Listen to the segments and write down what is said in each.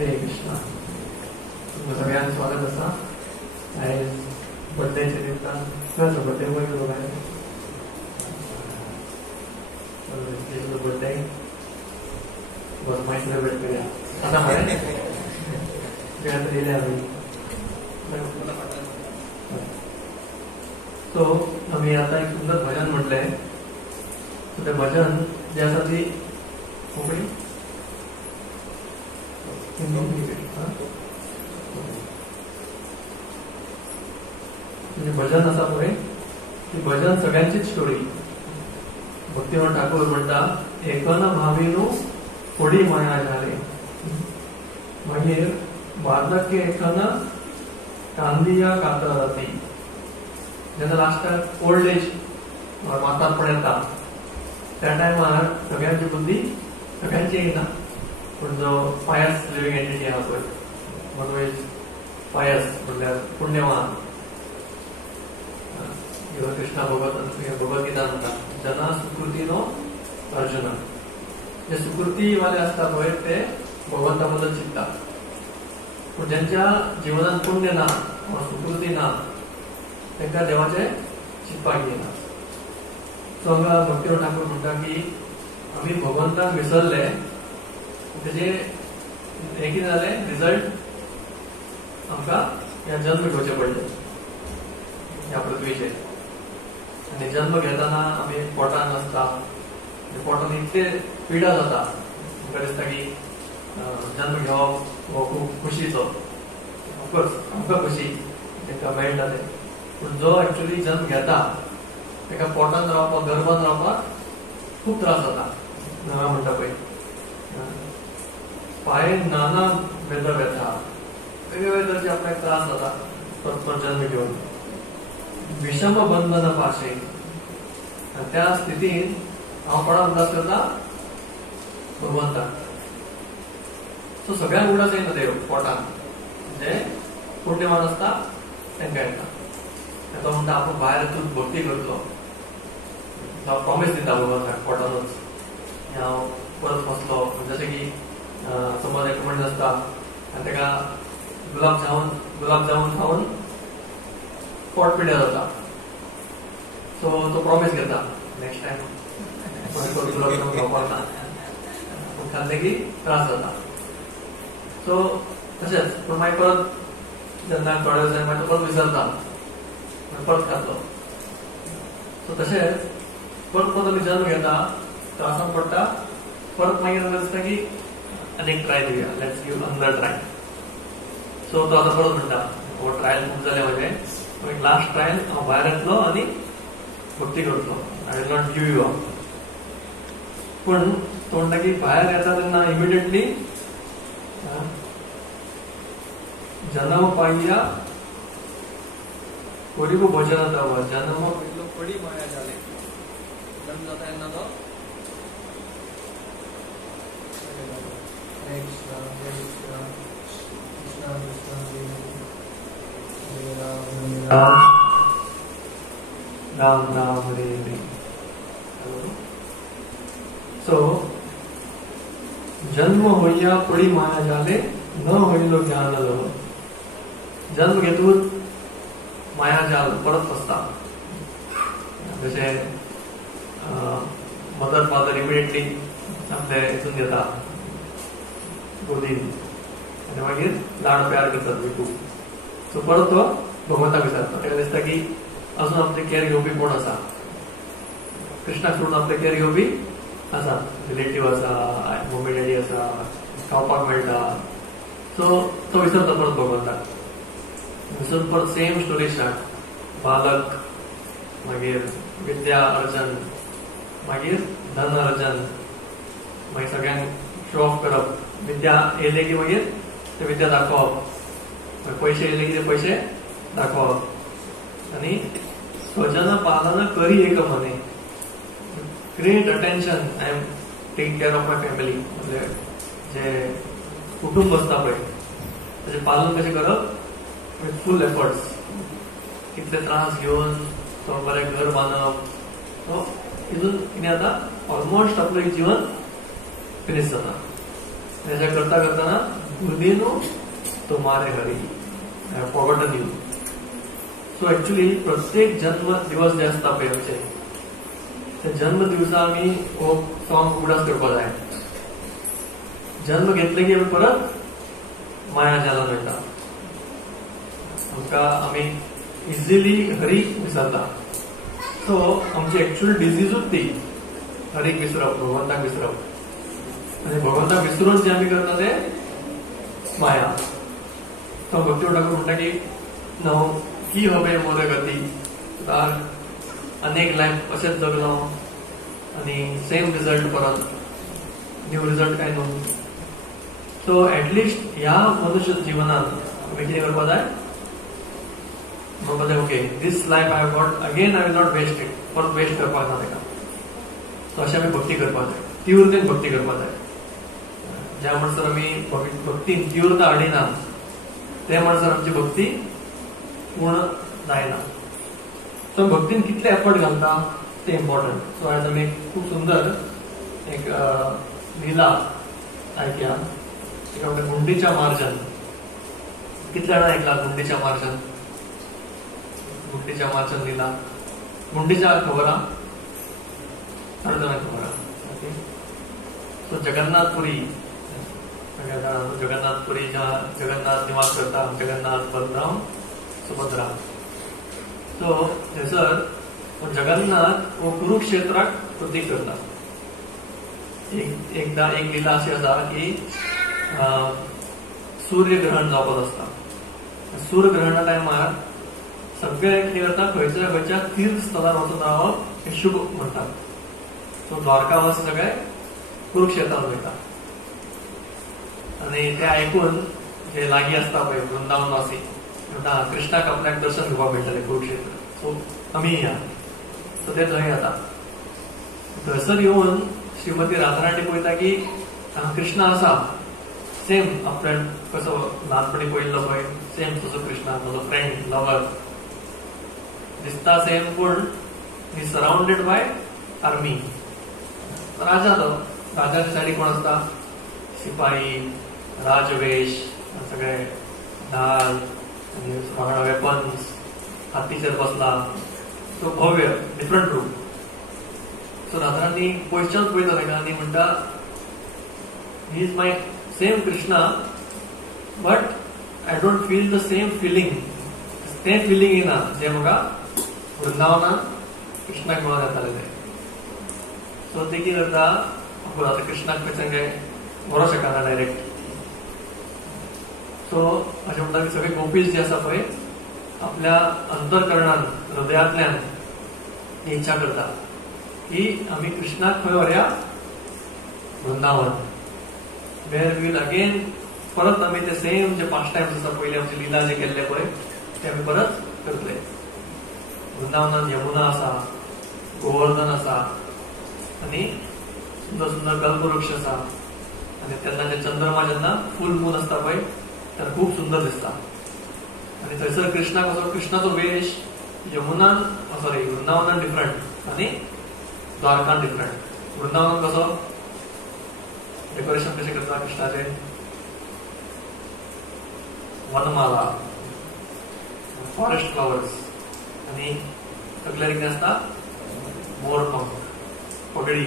हरे कृष्णा. तुमचं सगळ्यांचं स्वागत असा. आयज बर्थडेच्या निमतान कोणाचो बर्थडे वयलो भायर बर्थडे बस माय सेलिब्रेट करूया आता मरे कित्याक येयले आमी. सो आमी आता एक सुंदर भजन म्हटले. सो ते भजन जे आसा ती कोंकणी म्हणजे भजन आसा पळय ती भजन सगळ्यांचीच स्टोरी. भक्तिवंत ठाकूर म्हणटा एकन भाविनू थोडी माया जाले. मागीर बार्दके एकन कांदिया कातराती. जेन्ना लास्टाक ओल्ड एज म्हातारपण येता त्या टायमार सगळ्यांची बुद्धी सगळ्यांची येना. पण जो पायस लिव्हिंग एंटिटी आहा पळय ऑलवेज पायस म्हणल्यार पुण्यवान. कृष्णा भगवद्गीता म्हणटा जना सुकृतीनो अर्जुन. जे सुकृती वाले असता पळय ते भगवंता बद्दल चिंततात. पण ज्यांच्या जीवनात पुण्य ना वा सुकृती ना तांकां देवाचे चिंतपाक येना. सो हांगा भक्तिवंत ठाकूर म्हणटा की आमी भगवंताक विसरले तेजे हे कितें जालें रिजल्ट आमकां ह्या जन्म घेवचे पडले ह्या पृथ्वीचेर. आनी जन्म घेताना आमी पोटान आसता. पोटान इतले पिडा जाता आमकां दिसता की जन्म घेवप हो खूब खुशीचो. ऑफकोर्स आमकां खुशी तांकां मेळटा तें. पूण जो एक्चुअली जन्म घेता ताका पोटान रावपाक गर्भान रावपाक खूब त्रास जाता. हांगा म्हणटा पळय पाय नाना वेद व्यथा वेगवेगळे तरेचे आपल्याक त्रास जाता परत जन्म घेवन. विषम बंधन पाशे त्या स्थितीन हांव कोणाक उदास करता भगवंताक. सो सगळ्यांक उदास येना देव पोटान जे पुण्यवान आसता तांकां येता. तो म्हणटा आपूण भायर तूं भक्ती करतलो. हांव प्रॉमिस दिता भगवंताक पोटानूच हांव परत बसलो. जशें की समज एक मनीस आसता आनी ताका गुलाब जामून खावन पोट पिड्यार जाता. सो तो प्रॉमिस घेता नेक्स्ट टायम गुलाब जामून खावपाक ना. पूण खाल्ले की त्रास जाता. सो तशेंच पूण मागीर परत जेन्ना थोडे दिसांनी मागीर तो परत विसरता परत खातलो. सो तशेंच परत आमी जन्म घेता त्रासान पडटा. परत मागीर आमकां दिसता की आनीक ट्राय दिवया let's give another try. So तो आतां परत म्हणटा हो ट्रायल खूब जाले म्हाजे लास्ट ट्रायल हांव भायर येतलो आनी भक्ती करतलो. I will not give you up. पूण तो म्हणटा की भायर येता तेन्ना इमिडिएटली जन्म पाहिया कोरीबो भजन जाता. जन्म पयलो पडी माया जाले. जन्म जाता तेन्ना तो राम राम हरे हरे. सो जन्म होईया पडी माया जाले न होईलो ज्ञान लो. जन्म घेतून माया जाल परत बसता. जशे मदर फादर इमिडिएटली आपले हितून घेता गोदीन आनी मागीर लाड प्यार करतात विकू. सो परत तो भगवंताक विचारता. ताका दिसता की अजून आपले केअर घेवपी कोण आसा. कृष्णाक सोडून आपले केअर घेवपी आसा. रिलेटिव्ह आसा मम्मी डॅडी आसा खावपाक मेळटा. सो तो विसरता परत भगवंताक. विसरून परत सेम स्टोरी स्टार्ट. बालक मागीर विद्या अर्जन मागीर धन अर्जन मागीर सगळ्यांक शो ऑफ करप. विद्या येयले की मागीर ते विद्या दाखोवप. पैसे येयले की ते पैसे दाखोवप. आनी स्वजन पालन करी एक मने. Great attention I am taking care of my family. म्हणजे जे कुटुंब आसता पळय ताचे पालन कशें करप विथ फूल एफर्ट्स. कितले त्रास घेवन तो बरें घर बांदप. सो हितून कितें जाता ऑलमोस्ट आपलें जीवन फिनिश जाता. हेजें करता करतना उदिनो तुम्हारे Hari, I have forgotten you. So actually प्रत्येक जन्म दिवस जे असता पळय आमचे, त्या जन्म दिवसा आमी हो सॉंग उगडास करपाक जाय. जन्म घेतले की परत माया जालन वयता. आमकां आमी इजिली हरीक विसरता. सो आमची एक्च्युअल डिझीजूच ती हरीक विसरप, भगवंताक विसरप. आणि भगवंताक विसरून जे आमी करता ते माया. तो भक्ती ठाकूर म्हणटा की नो की हवे मोरे गती, अनेक लायफ अशेंच जगलो आणि सेम रिझल्ट परत, न्यू रिझल्ट काय न्हू. सो ऍटलिस्ट ह्या मनुष्य जीवनात आमी कितें करपाक जाय, म्हणपाक जाय okay this life I have got, again I will not waste it, परत वेस्ट करपाक ना ताका. सो अशें आमी भक्ती करपाक जाय, तीव्रतेन भक्ती करपाक जाय. ज्या म्हणसर आमी भक्तीन तीव्रता हाडिना त्या म्हणसर आमची भक्ती पूर्ण जायना. सो भक्तीन कितले एफर्ट घालता ते इम्पॉर्टंट. सो आयज आमी खूब सुंदर एक लिला ऐकया. गुंडीच्या मार्जन. कितल्या जाणां ऐकला गुंडीच्या मार्जन? गुंडीच्या मार्जन लिला. गुंडीच्या खबर आहा? थोड्या जाणांक खबर आहा. ओके. सो जगन्नाथपुरी, जगन्नाथपुरी जगन्नाथ निवास करता, जगन्नाथ, बलराम, सुभद्रा. सो थंयसर जगन्नाथ हो कुरुक्षेत्राक प्रतीक करता. एकदा एक लिला अशी आसा की सूर्यग्रहण जावपाचो आसता. सूर्यग्रहणा टायमार सगळे कितें करता, खंयच्या खंयच्या तीर्थस्थळार वचून रावप हे शुभ म्हणटात. सो द्वारकावासी सगळे कुरुक्षेत्रात वयता. आणि ते आयकून जे लागीं आसता पळय वृंदावनवासी म्हणटा कृष्णाक आपल्याक दर्शन घेवपाक मेळटलें कुरुक्षेत्र, सो आमी या. सो ते थंय येता. थंयसर येवन श्रीमती राधाराणी पळयता की हांगा कृष्ण आसा, सेम आपल्यान कसो ल्हानपणी पळयल्लो पळय सेम तसो कृष्ण, म्हजो फ्रेंड, लवर दिसता सेम, पूण ही सराउंडेड बाय आर्मी. राजा तो, राजाच्या सायडीक कोण आसता? सिपाही, राजवेश, सगळे ढाल आणि वांगडा वेपन्स, हातीचेर बसला. सो भव्य, डिफरंट रूप. सो राधाराणी पयसच्यान पळयता ताका आनी म्हणटा he is my same Krishna, but I don't feel the same feeling. तें फिलींग येना जे म्हाका वृंदावनान कृष्णाक मेळोन येताले ते. सो ते कितें करता, आता कृष्णाक खंयचे बरो शकना डायरेक्ट. सो अशें म्हणटा की सगळे गोपीज जे आसा पळय आपल्या अंतरकरणान, हृदयांतल्यान ही इच्छा करता की आमी कृष्णाक खंय व्हरया, वृंदावन. वेर वील अगेन परत आमी ते सेम जे पास्ट टायम्स आसा पयलीं आमची लिला जे केल्ले पळय ते आमी परत करतले. वृंदावनान यमुना आसा, गोवर्धन आसा आणि सुंदर सुंदर कल्पवृक्ष आसा. आणि तेन्ना जे चंद्रमा जेन्ना फूल मून आसता पळय तेन्ना खूब सुंदर दिसता. आणि थंयसर कृष्णाक असो कृष्णाचो वेश यमुनान सॉरी वृंदावनान डिफरंट आणि द्वारकान डिफरंट. वृंदावन कसो डेकोरेशन कशें करता कृष्णाचे, वनमाला, फॉरेस्ट फ्लावर्स आणि तकल्यार कितें आसता, मोरपंख, पगडी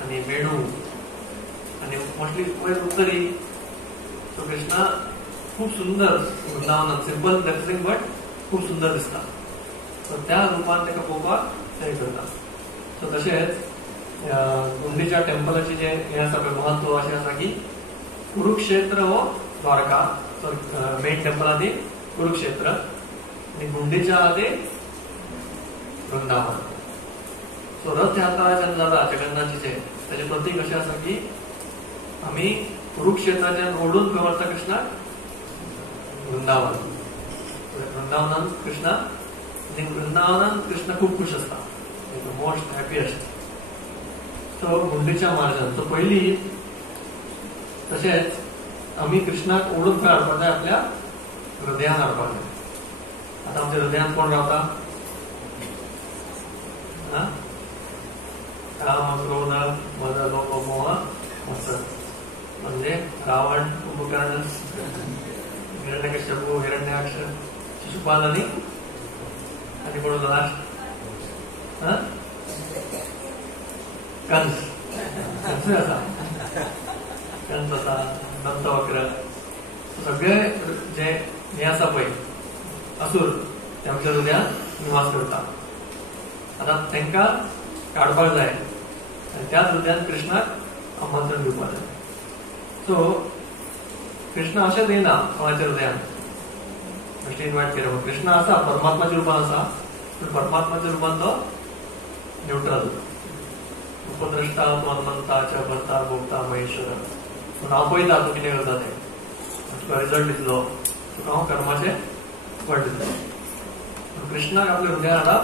आणि वेणू आणि मोस्टली वयर उत्तरी. सो कृष्णा खूप सुंदर वृंदावनात सिंपल ड्रेसिंग बट खूप सुंदर दिसता. सो त्या रूपान ताका पळोवपाक ते करता. सो तशेंच गुंडीच्या टेम्पलाची जे हे आसा पळय महत्व अशें आसा की कुरुक्षेत्र हो द्वारका, सो मेन टेम्पल आहा ती कुरुक्षेत्र आणि गुंडीच्या आहा ते वृंदावन. सो रथ यात्रा जेन्ना जाता जगन्नाथजीचे ताचे प्रतीक अशें आसा की आमी कुरुक्षेत्राच्यान ओडून खंय व्हरता कृष्णाक, वृंदावन. वृंदावनान कृष्णा आणि वृंदावनान कृष्ण खूप खुश आसता, मोस्ट हॅपीएस्ट. सो गुंडीच्या मार्जन. सो पयली तशेंच आमी कृष्णाक ओडून खंय हाडपाक जाय, आपल्या हृदयान हाडपाक जाय. आतां आमच्या हृदयान कोण रावता? काम, क्रोध, मद, लोभ, मोह, मत्सर. म्हणजे रावण, कुंभकर्ण, हिरण्यकश्यप, हिरण्याक्ष, शिशुपाल आणि कोण होता लास्ट? कंस. कंस असा, दंतवक्र, सगळे जे हे आसा पळय असुर त्यांच्या हृदयात निवास करतात. आता तांकां काडपाक जाय आनी त्याच हृदयात कृष्णाक आमंत्रण दिवपाक जाय. सो कृष्ण अशें दिना कोणाच्या हृदयात अशें इन्वायट केलं. कृष्ण आसा परमात्माच्या रुपान आसा, पण परमात्माच्या रुपान तो न्यूट्रल. उपद्रष्टा त्वन्मंता च भर्ता भोक्ता महेश्वर. पूण हांव पळयता तूं कितें करता तें, तुका रिजल्ट दितलो, तुका हांव कर्माचें फळ दितलो. कृष्णाक आपल्या हृदयात हाडप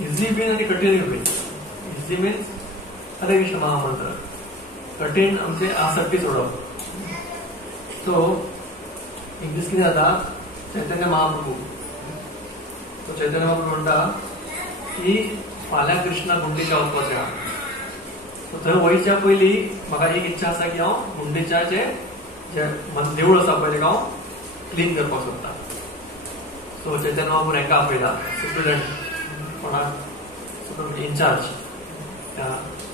इझी बीन आनी कठीण बीन. इझी मीन्स हरे कृष्ण महामंत्र, कठीण आमचे आसक्ती सोडप. सो एक दीस कितें जाता, चैतन्य महाप्रभू म्हणटा की फाल्यां कृष्णाक गुंडीच्या वचपाचें आहा. सो थंय वयच्या पयलीं म्हाका एक इच्छा आसा की हांव गुंडीच्याचे जे देवूळ आसा पळय तेका हांव क्लीन करपाक सोदता. सो चैतन्य महाप्रभू हेका आपयला सुप्रिडंट, कोणाक इन्चार्ज त्या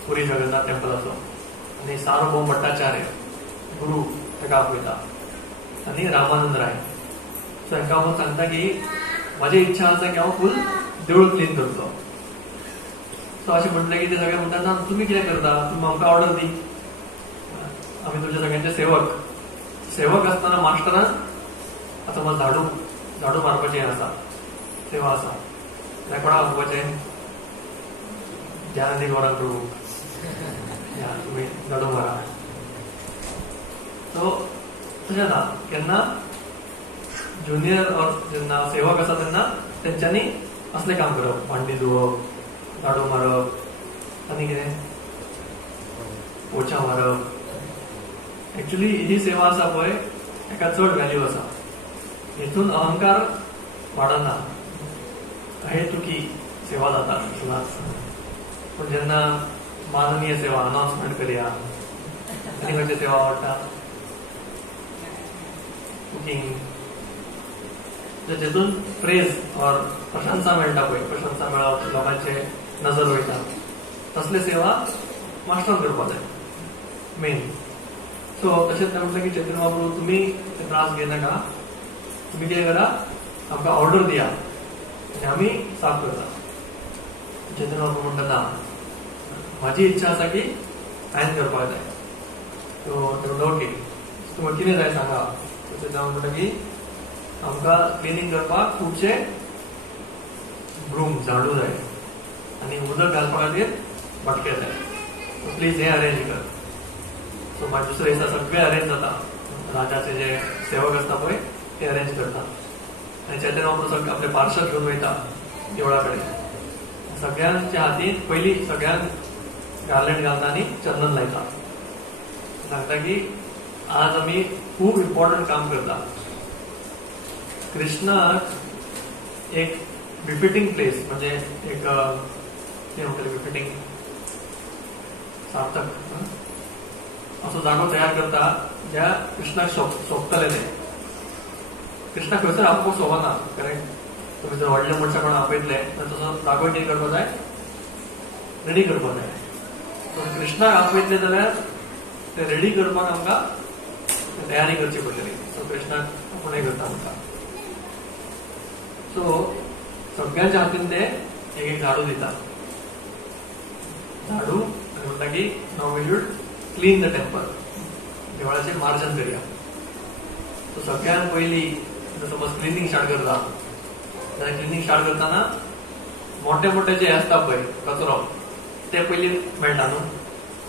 पुरी जगन्नाथ टेम्पलाचो, आनी सार्वभौम भट्टाचार्य गुरु तेका आपयता, आनी रामानंद राय. सो हेका हांव सांगता की म्हाजी इच्छा आसा की हांव फूल देवूळ क्लीन करतलो. सो अशें म्हटलें की ते सगळे म्हणटात ना तुमी कितें करता, तुमी आमकां ऑर्डर दी, आमी तुमचे सगळ्यांचे सेवक आसतना मास्टरान आतां समज झाडू मारपाचें आसा, सेवा आसा, जाल्यार कोणाक सांगपाचें, ध्यानादी गौरांग प्रभू तुमी झाडू मारा. सो तशें ना, केन्ना ज्युनियर ऑर जेन्ना सेवक आसा तेन्ना तेंच्यांनी असलें काम करप, भांडी धुवप, झाडू मारप, आनी कितें पोचा मारप. एक्चुअली ही सेवा आसा पळय हेका चड व्हॅल्यू आसा. हेतून अहंकार वाडना, हेतुकी सेवा जाता सदांच. पूण जेन्ना माननीय सेवा अनाउन्समेंट करया, आनी खंयची सेवा आवडटा, कुकिंग, जेतून प्रेज ऑर प्रशंसा मेळटा पळय, प्रशंसा मेळप, लोकांचे नजर वयता, तसले सेवा मास्टरान करपाक जाय मेन. सो तशेंच म्हटलें की चैतन्य महाप्रभू तुमी ते त्रास घेनाका, तुमी कितें करा, आमकां ऑर्डर दिया आनी आमी साफ करता. चैतन्य महाप्रभू म्हणटा ना, म्हाजी इच्छा आसा की हांवें करपाक जाय. सो ते म्हणटा ओके तुमकां कितें जाय सांगा. तशें जावन म्हणटा की आमकां क्लिनींग करपाक खुबशे ब्रूम, झाडू जाय, आनी उदक घालपा खातीर मटके जाय. सो प्लीज हें अरेंज कर. सो मागीर दुसऱ्या दिसा सगळें अरेंज जाता. राजाचे जे सेवक आसता पळय ते अरेंज करता, आनी चैतन्य महाप्रभू सगळे आपले पार्शद घेवन वयता देवळा कडेन. सगळ्यांच्या हातीन पयलीं सगळ्यांक गार्लंड घालता आनी चंदन लायता. सांगता की आज आमी खूब इम्पॉर्टंट काम करता. कृष्णाक एक बिफिटिंग प्लेस, म्हणजे एक कितें म्हणटलें बिफिटिंग, सार्थक असो जागो तयार करता ज्या कृष्णाक सोबतले ते. कृष्णाक खंयसर आपोवपाक सोबना, करेक्ट. तुमी जर व्हडल्या मनशाक कोणाक आपयतले जाल्यार तसो जागो कितें करपाक जाय, रेडी करपाक जाय. सो कृष्णाक आपयतले जाल्यार ते रेडी करपाक आमकां तयारी करची पडटली. सो कृष्णाक आपण हें करता आमकां. सो सगळ्यांच्या हातीन ते एक एक झाडू दिता, झाडू, आनी म्हणटा की now we should clean the temple, देवळाचें मार्जन करया. सो सगळ्यान पयलीं जर समज क्लिनिंग स्टार्ट करता जाल्यार क्लिनिंग स्टार्ट करतना मोठे मोठे जे आसता पळय कचरो ते पयलीं मेळटा न्हू.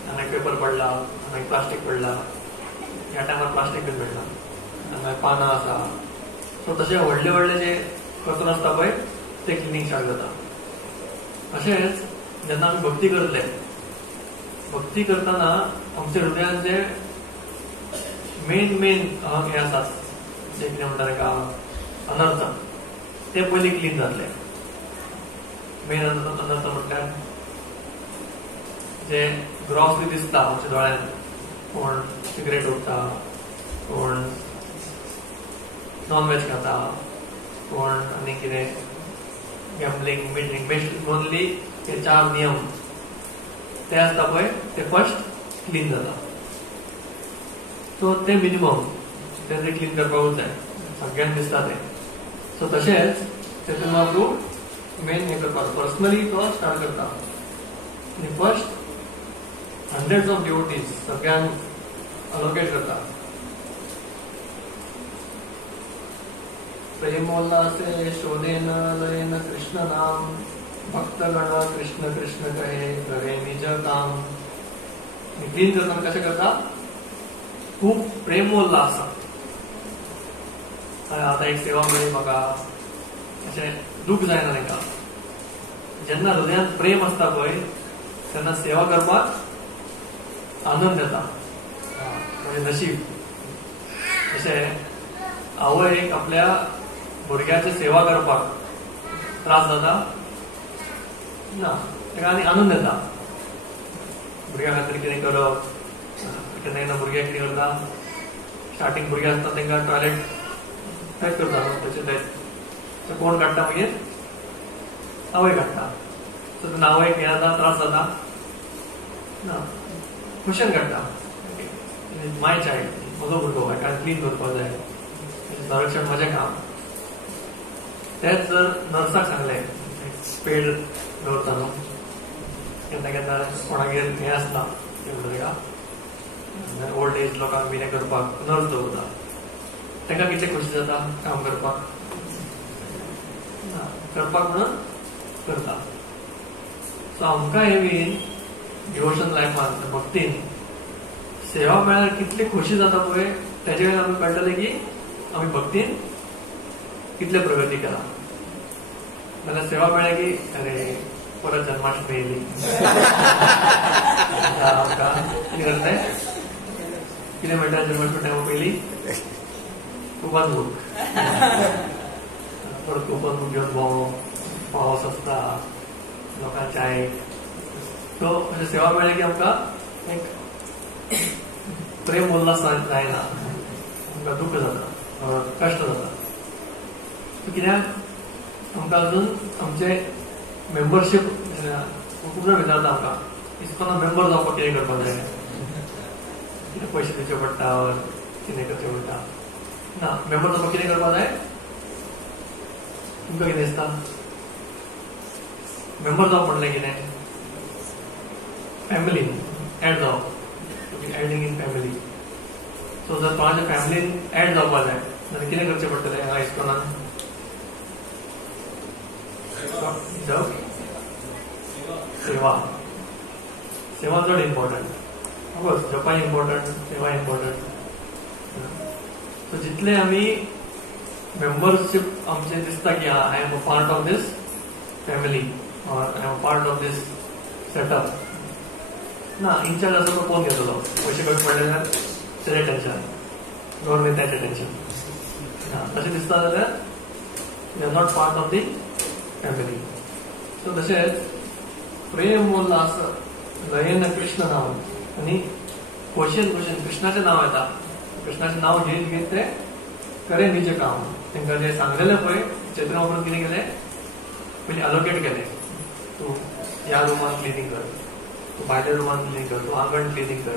हांगा पेपर पडला, हांगा प्लास्टीक पडला, ह्या टायमार प्लास्टीक बीन मेळटा, हांगा पानां आसा. सो तशे व्हडले व्हडले जे कचरो आसता पळय ते क्लिनिंग स्टार्ट जाता. अशेंच जेन्ना आमी भक्ती करतले, भक्ती करतना आमच्या हृदयान जे मेन हे आसात, जे कितें म्हणटा तेका अनर्थ, ते पयलीं क्लीन जातले. मेन अनर्थ म्हटल्यार जे ग्रॉसली दिसता आमच्या दोळ्यान कोण सिगरेट ओडटा, कोण नॉन वेज खाता, कोण आनी कितें गॅम्बलिंग मिटींग बेस्ट ओनली हे 4 नियम ते आसता पळय ते फर्स्ट क्लीन जाता. सो ते मिनिमम ते क्लीन करपाकूच जाय, सगळ्यांक दिसता ते. सो तशेंच चैतन्य महाप्रभू मेन हे करपाक पर्सनली तो स्टार्ट करता आनी फर्स्ट 100s ऑफ डिवोटीज सगळ्यांक अलोकेट करता. प्रेमोल्लासे शोधेन लयेन कृष्ण नाम भक्तगण कृष्ण कृष्ण कहे करे निज काम. क्लीन करताना कशें करता, खूप प्रेमोल्लास. आता एक सेवा मेळ्ळी म्हाका, अशें दूख जायना तांकां. जेन्ना हृदयांत प्रेम आसता पळय तेन्ना सेवा करपाक आनंद येता, म्हणजे नशीब. अशें आवयक आपल्या भुरग्याची सेवा करपाक त्रास जाता ना, ताका आनी आनंद येता. भुरग्या खातीर कितें करप, केन्ना केन्ना भुरगे कितें करता, स्टार्टींग भुरगे आसता तांकां टॉयलेट पॅक करता तशें कोण काडटा, मागीर आवय काडटा. सो तेन्ना आवयक हें जाता, त्रास जाता ना, खुशान काडटा. माय चायल्ड, म्हजो भुरगो, हाका क्लीन करपाक जाय, संरक्षण म्हजें काम. तेच जर नर्साक सांगलें, पेड दवरता न्हू, केन्ना केन्ना कोणागेर हें आसता ताका ओल्ड एज लोकांक बी हें करपाक नर्स दवरता, ताका कितलें खुशी जाता काम करपाक म्हणून करता. सो आमकां हे बीन डिवोशन लायफान भक्तीन सेवा मेळ्यार कितली खोशी जाता पळय, तेजे वेळार आमकां कळटलें की आमी भक्तीन कितले प्रगती केला. नाल्यार सेवा मेळ्ळें की अरे परत जन्माष्टमी येयली, आमकां कितें करताय, कितें म्हणटा जन्माष्टमी टायमा पयली कुपन बूक, परत कुपन बूक घेवन भोंवप, पावस आसता लोकांचे आयक. सो अशें सेवा मेळ्ळें की आमकां एक प्रेम उल्हास जायना, आमकां दूख जाता, कश्ट जाता. कित्याक आमकां अजून आमचे मेंबरशीप खूब जाण विचारता आमकां इस्कॉनान मेंबर जावपाक कितें करपाक जाय, कितें पयशे दिवचे पडटा, कितें करचें पडटा. ना, मेंबर जावपाक कितें करपाक जाय, तुमकां कितें दिसता? मेंबर जावप म्हणलें कितें, फॅमिलीन एड जावप, एडिंग इन फॅमिली. सो जर कोणाच्या फॅमिलीन एड जावपाक जाय जाल्यार कितें करचें पडटलें हांगा इस्कॉनान? सेवा. सेवा चड इम्पॉर्टंट. ऑफकोर्स जपाय इम्पॉर्टंट, सेवा इम्पॉर्टंट. सो जितले आमी मेंबरशीप आमचे दिसता की I am a part of this family or I am a part of this setup, ना इन्चार्ज असो तो कोण घेतलो, पयशे कमी पडले जाल्यार तेजें टेन्शन, गव्हर्मेंट त्याचें टेन्शन. तशें दिसता जाल्यार you are not part of the family. So तशेंच प्रेम उल्हास लयेन कृष्ण नाव, आनी खोशेन खोशेन कृष्णाचें नाव येता. कृष्णाचें नाव घेत घेत ते करे निजे काम. तांकां जें सांगलेलें पळय चैतन्य महाप्रभून कितें केलें, पयलीं अलोकेट केलें, तूं ह्या रुमान क्लिनींग कर, तूं भायल्या रुमान क्लिनींग कर, तूं आंगण क्लिनींग कर,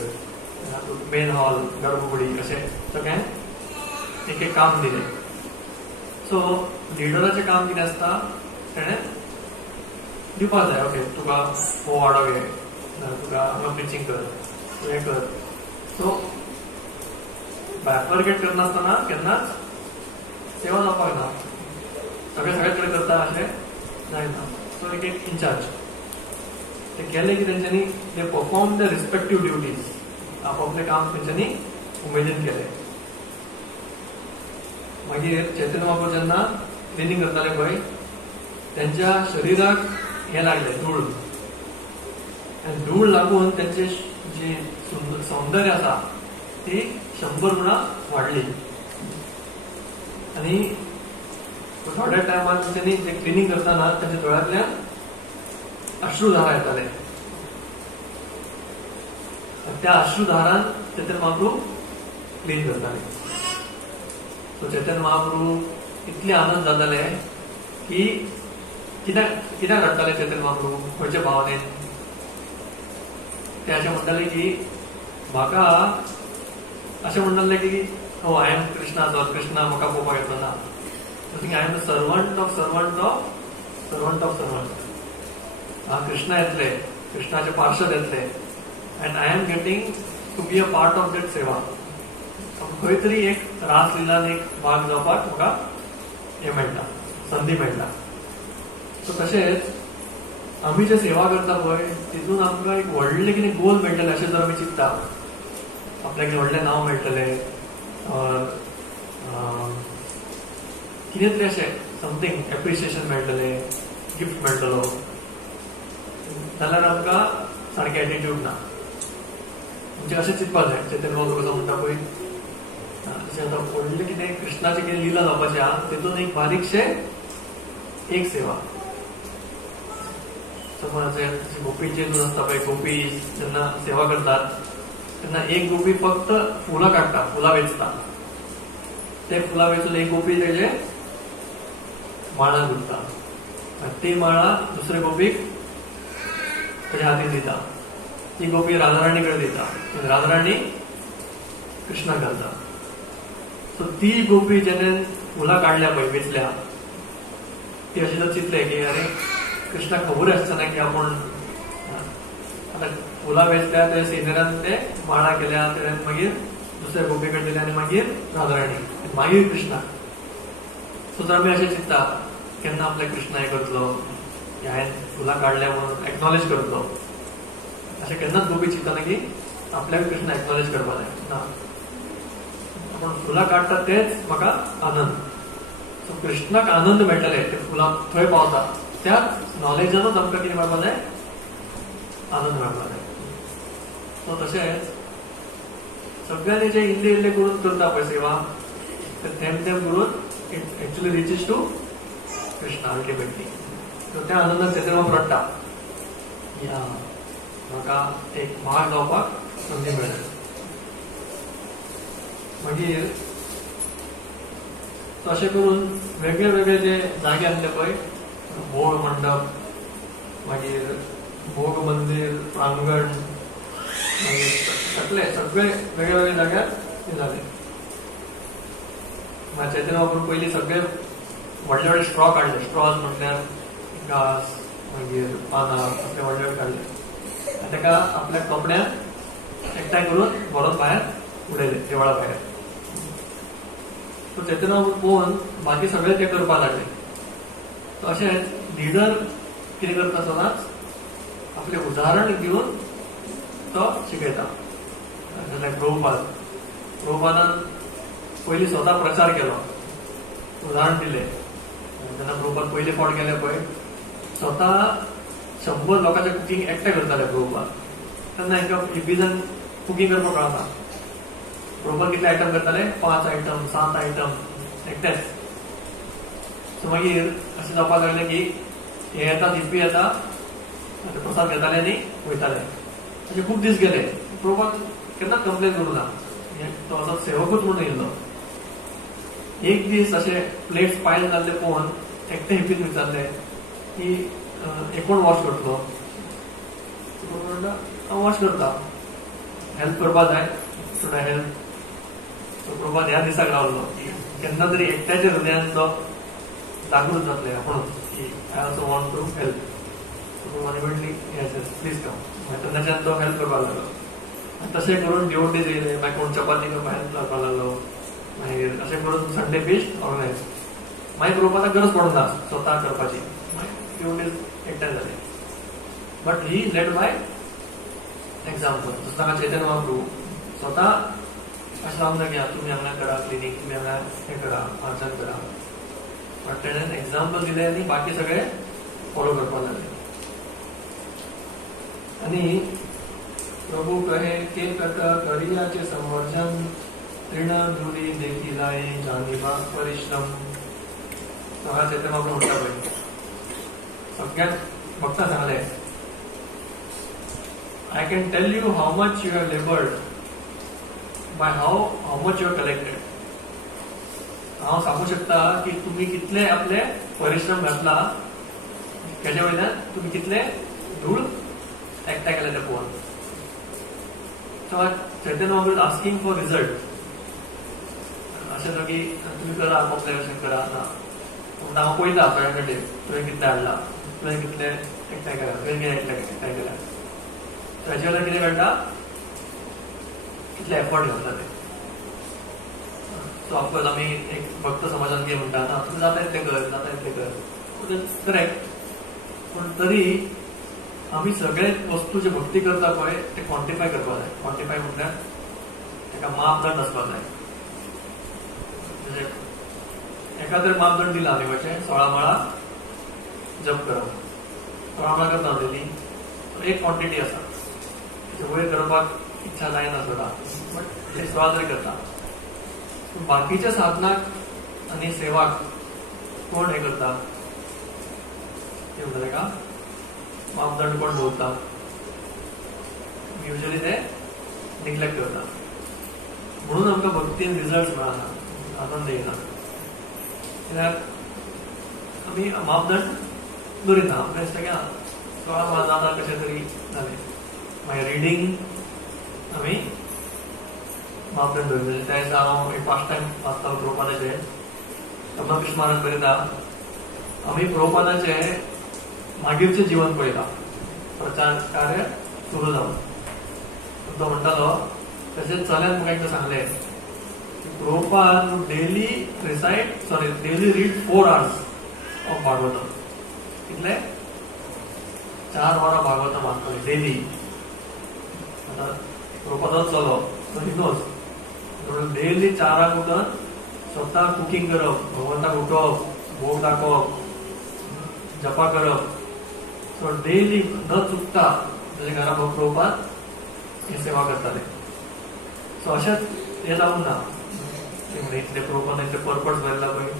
तूं मेन हॉल गर्भकुडी, अशें सगळ्यांक एक एक काम दिलें. सो लिडराचें काम कितें आसता, तेणें दिवपाक जाय. ओके तुका हो वाडो घे, तुका हांगा प्रिचींग कर, तूं हें कर. सो बायफर्गेट करनासतना केन्नाच सेवा जावपाक ना. सगळे कडेन करता अशें जायना. सो एक एक इन्चार्ज ते केलें की तेंच्यांनी they perform the respective duties. आपापलें काम तेंच्यांनी उमेदीन केलें. मागीर चैतन्य महाप्रभू जेन्ना क्लिनींग करताले पळय, त्यांच्या शरिराक हें लागलें धूळ, आनी धूळ लागून तेंचे जी सौंदर्य आसा ती 100 गुणा वाडली. आनी थोड्या टायमार तेंच्यांनी जे क्लिनींग करताना तेंच्या दोळ्यांतल्यान अश्रुधारा येताले. त्या अश्रुधारान चैतन्य महाप्रभू क्लीन करताले. सो चैतन्य महाप्रभू इतले आनंद जाताले की कित्याक रडटाले चैतन्य महाप्रभू खंयच्या भावनेन. ते अशें म्हणटाले की म्हाका अशें म्हणटाले की हो आय एम कृष्णाचो, कृष्णा म्हाका पळोवपाक येतलो ना. I am the servant of servant of servant of servant. Krishna येतले, कृष्णाचे पार्षद येतले, and I am getting to be a part of that seva. खंय तरी एक रासलिलान एक भाग जावपाक म्हाका हे मेळटा, संधी मेळटा. सो तशेंच आमी जे सेवा करता पळय तितून आमकां एक व्हडलें कितें गोल मेळटलें अशें जर आमी चिंतता. आपल्याक व्हडलें नांव मेळटलें, कितें तरी अशें समथींग एप्रिसिएशन मेळटलें, गिफ्ट मेळटलो, जाल्यार आमकां सारकें एटिट्यूड ना. म्हणजे अशें चिंतपाक जाय. चैतन्य महाप्रभू कसो म्हणटा पळय तशें आतां व्हडलें कितें कृष्णाचें कितें लिला जावपाचें आहा तितून एक बारीकशें एक सेवा. समज गोपीचे हितून आसता पळय, गोपी जेन्ना सेवा करतात तेन्ना एक गोपी फक्त फुलां काडटा, फुलां वेचता. ते फुलां वेचून एक गोपी तेजे माळान गुंथता. ती माळा दुसरे गोपीक तेज्या हातीन दिता. ती गोपी राधाराणी कडेन दिता, राधाराणी कृष्णाक घालता. सो ती गोपी जेन्ना फुलां काडल्या पळय, वेचल्या, ती अशें जर चिंतलें की अरे कृष्णाक खबर आसतना की आपूण आतां फुलां वेचल्या, ते सिनेरान ते माळा केल्या, तेणेन मागीर दुसऱ्या गोपी कडेन दिल्या आनी मागीर राधाराणी, मागीर कृष्णा. सो जर आमी अशें चिंतता केन्ना आपल्या कृष्णा हें करतलो, हांवें फुलां काडल्या म्हणून एक्नॉलेज करतलो, अशें केन्नाच गोपी चिंतना की आपल्याक कृष्णा एक्नॉलेज करपाक जाय ना. आपण फुलां काडटा तेच म्हाका आनंद. सो कृष्णाक आनंद मेळटले ते फुलां थंय पावता, त्याच नॉलेजानूच आमकां कितें मेळपाक जाय, आनंद मेळपाक जाय. सो तशेंच सगळ्यांनी जे इल्ले इल्ले करून करता पळय सेवा, ते थेंब थेंब करून it actually reaches to Krishna ultimately. So त्या आनंदान चैतन्य महाप्रभू रडटा या म्हाका एक भाग जावपाक संदी मेळ्ळी. मागीर तशें करून वेगळे वेगळे जे जागे आसले पळय, भोग मंडप, मागीर भोग मंदिर, प्रांगण, मागीर सगळे वेगळे वेगळे जाग्यार हे जाले. चैतन्य महाप्रभू पयलीं सगळे व्हडले व्हडले स्ट्रॉ काडले. स्ट्रॉज म्हटल्यार घास, मागीर पानां, असले व्हडले व्हडले काडले आनी ताका आपल्या कपड्यान एकठांय करून व्हरोन भायर उडयले देवळा भायर. सो चैतन्य महाप्रभू पळोवन बाकी सगळे ते करपाक लागले. अशेंच लिडर कितें करता सदांच आपलें उदाहरण दिवन तो शिकयता. प्रभुपादान पयलीं स्वता प्रचार केलो, उदाहरण दिलें. जेन्ना प्रभुपाद पयले फावट गेले पळय, स्वता 100 लोकांचें कुकींग एकटे करताले प्रभुपाद. तेन्ना हांकां इबिजान कुकींग करपाक कळना. प्रभुपाद कितले आयटम करताले, 5 आयटम 7 आयटम एकटेच. सो मागीर अशें जावपाक लागलें की हे येता, हिप्पी येता, प्रसाद घेताले आनी वयताले. अशें खूब दीस गेले. प्रभुपाद केन्नाच कंप्लेन करूं ना, तो असो सेवकूच म्हणून येयल्लो. एक दीस अशें प्लेट्स पायल जाल्ले पळोवन एकटे हिप्पीन विचारले की हे कोण वॉश करतलो. म्हणटा हांव वॉश करता, हेल्प करपाक जाय, शुड आय हेल्प. प्रभुपाद ह्या दिसाक रावलो की केन्ना तरी एकट्याच्या हृदयान तो जागृत जातले आपण की I also want to help. प्रभुपादान म्हणली येस प्लीज कम. तेन्नाच्यान तो हेल्प करपाक लागलो. तशें करून डिवोटीज येयले, मागीर कोण चपाती करपाक हेल्प करपाक लागलो. मागीर अशें करून संडे फिस्ट ऑर्गनायज. मागीर प्रभुपादाक गरज पडना स्वता करपाची, मागीर डिवोटीज एकठांय जाले. But he led by example. जसं ताका चैतन्य महाप्रभू स्वता अशें जावंक ना की तुमी हांगा करा क्लिनीक, तुमी हांगा हें करा, अर्चन करा. बट तेणेन एक्झाम्पल दिलें आनी बाकी सगळे फॉलो करपाक लागले. आनी प्रभु कहे के करियाचे संवर्धन, तृण धुरी देखी लाए जाणीवा परिश्रम. हा चैतन्य महाप्रभू म्हणटा पळय, सगळ्यात भक्तां सांगलें I can tell you how much you have laboured by how much you collected. हांव सांगू शकता की तुम्ही कितले आपले परिश्रम घातला, हेच्या वयल्यान तुम्ही कितले धूळ एकठांय केले ते पळोवन. Chaitanya Mahaprabhu asking for result. अशें न्हू की तुम्ही करा आपले अशें करा ना. पूण हांव पळयता सगळ्या कडेन तुवें कितले हाडला, तुवें कितले एकठांय केला, तुवें कितें एकठांय केला. हेच्या वयल्यान कितें कळटा कितले एफर्ट घातला ते. सो ऑफकोर्स आमी एक भक्त समाजात कितें म्हणटा ना, तुका जाता ते कर, जाता ते कर, करेक्ट. पूण तरी आमी सगळे वस्तू जे भक्ती करता पळय ते क्वॉन्टिफाय करपाक जाय. क्वॉन्टिफाय म्हटल्यार ताका मापदंड आसपाक जाय. म्हणजे एका तरी मापदंड दिला देवाचे 16 माळा जप करप. 16 माळा करता डेली, एक क्वॉन्टिटी आसा तेचे वयर करपाक इच्छा जायना सुद्धा, बट ते 16 तरी करता. बाकीच्या साधनाक आणि सेवाक कोण हे करता, ते म्हणटा तेका मापदंड कोण दवरता, युजली ते निग्लेक्ट करता. म्हणून आमकां भक्तीन रिजल्ट मेळना, आनंद येना. कित्याक आमी मापदंड दवरिना. आमकां दिसता की 16 माळा जाता कशें तरी जालें. मागीर रिडींग आमी मापदंड दवरिना. त्या दिसा हांव एक फास्ट टायम वाचतालो प्रभुपादाचे. रमणकृष्ण महाराज बरयता, आमी प्रभुपादाचे मागीरचें जीवन पळयता, प्रचार कार्य सुरू जावन. तो म्हणटालो तशेंच चल्यान म्हाका एकदां सांगलें की Prabhupada daily daily read 4 hours of Bhagavatam. कितले 4 वरां भागवतम वाचतले डेली. आतां प्रभुपादाचो चलो तो ही नोज डेली 4 उठून स्वता कुकिंग करप, भगवंताक उठोवप, भोग दाखोवप, जपा करप. सो डेली न चुकता ताच्या घरा प्रभुपाद हे सेवा करताले. सो अशेंच हे जावंक ना. इतले प्रभुपाद इतले पर्पज बरयला पळय,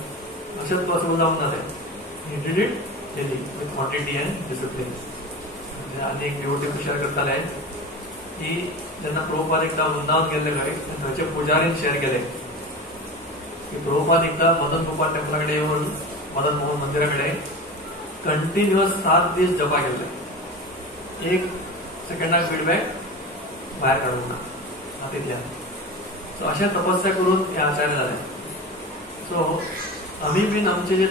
अशेंच पॉसिबल जावंक ना. ते he did it daily with quantity and discipline. आनी एक डिवोटी शेअर करताले की जेन्ना प्रभुपाद एकदा वृंदावन गेल्ले खंय, थंयचे पुजारीन शेअर केले की प्रभुपाद एकदा मदन गोपाल टेम्पला कडेन येवन मदन मोहन मंदिरा कडेन कंटिन्युअस 7 दीस जपा केले. 1 सेकंडाक फीडबॅक भायर काडूंक ना हातींतल्यान. सो अशें तपस्या करून हे आचार्य जाले. सो आमी बीन आमचे जे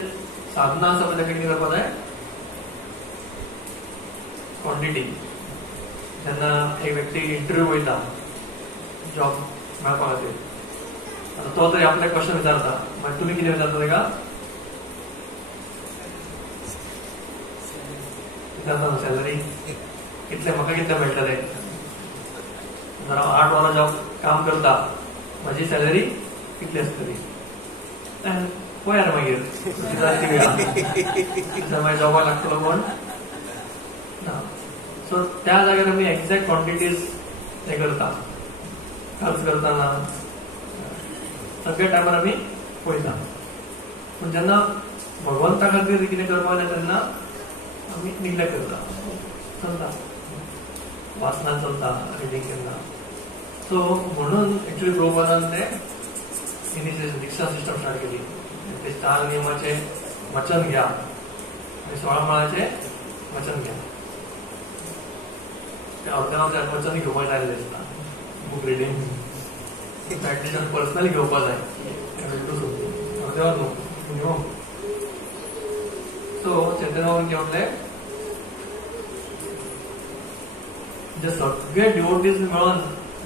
साधना आसा पळय कितें करपाक जाय, क्वॉन्टिटी. जेन्ना एक व्यक्ती इंटरव्यू वयता जॉब मेळपा खातीर, आतां तो तरी आपल्याक क्वेश्चन विचारता, मागीर तुमी कितें विचारता तेका, विचारता सॅलरी कितले, म्हाका कितले मेळटले. जर हांव 8 वरां जॉब काम करता, म्हाजी सॅलरी कितली आसतली. पळयार मागीर मागीर जॉबाक लागतलो कोण ना. सो त्या जाग्यार आमी एक्झॅक्ट क्वॉन्टिटीज हे करता, खर्च करतना सगळ्या टायमार आमी पळयता. पूण जेन्ना भगवंता खातीर कितें करपाक जाय तेन्ना आमी निग्लेक्ट करता. चलता वाचनान चलता, रिडींग केन्ना. सो म्हणून एक्चुअली प्रभुपादान ते इनिशिएशन दीक्षा सिस्टम स्टार्ट केली. ते 4 नियमाचे वचन घ्या आणि 16 माळाचे वचन घ्या. अर्धनाथ वचन घेवपाक जाय दिसता. बुक रिडींग मेडिटेशन पर्सनली घेवपाक जाय. अर्देवार न्हू. सो चैतन्य महाप्रभू म्हणले जे सगळे डिवोटीज मेळून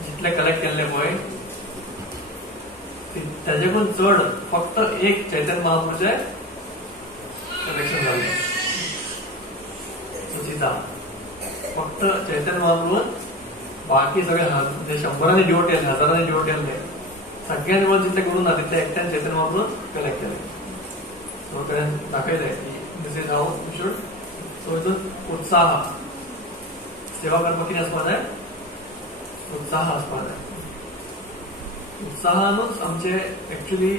जितले कलेक्ट केल्ले पळय त्याच्याकून चड फक्त एक चैतन्य महाप्रभूचे कलेक्शन जाले. सुचिता फक्त चैतन्य महाप्रभून बाकी सगळे म्हणजे 100 डिवोटी आले, 1000 डिवोटी आले, सगळ्यांनी मिळून जितले करून ना तितले एकट्यान चैतन्य महाप्रभून कलेक्ट केले. सो तेणें दाखयले की this is how you should. So हितून उत्साह, सेवा करपाक कितें आसपाक जाय, उत्साह आसपाक जाय. उत्साहानूच आमचे एक्चुअली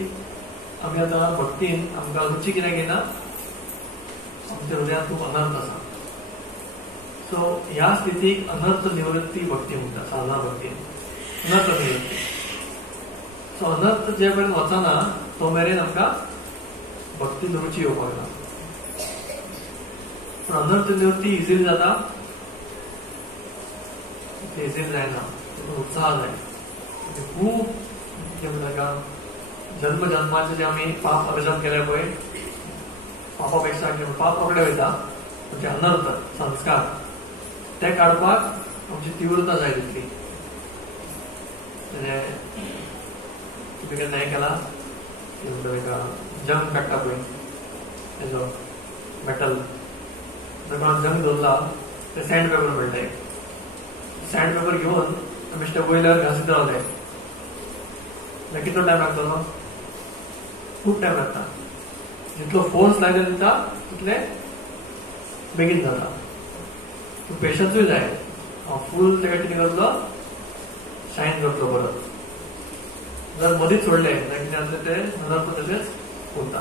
आमी आतां भक्तीन आमकां रुची कित्याक येना, आमच्या हृदयांत खूब अनर्थ आसा. सो ह्या स्थितीक अनर्थ निवृत्ती भक्ती म्हणटा, साधना भक्ती. अनर्थ निवृत्ती सो अनर्थ जे पर्यंत वचना तो मेरेन आमकां भक्ती रुची येवपाक ना. पण अनर्थ निवृत्ती इझिली जाता, इझिली जायना, उत्साह जाय. खूप जन्म जन्माचे जे आम्ही पाप अर्जन केले पळय, पापापेक्षा पाप रोखडे वयता, म्हणजे अनर्थ संस्कार ते काडपाक आमची तीव्रता जाय तितली. म्हणजे तुम्ही केन्ना हें केला जंग काडटा पळय तेजो मेटल, जर कोणाक जंग दवरला ते सँड पेपर मेळटा. सँड पेपर घेवन बेश्टे वयल्यार घासीत रावले जाल्यार कितलो टायम लागतलो? खूप टायम लागता. जितलो फोर्स लायले दिता तितले बेगीन जाता. पेशन्सूय जाय. फूल तेका कितें करतलो, शायन करतलो परत. जर मदींच सोडले जाल्यार कितें जातलें ते अनर्थ तशेंच उरता,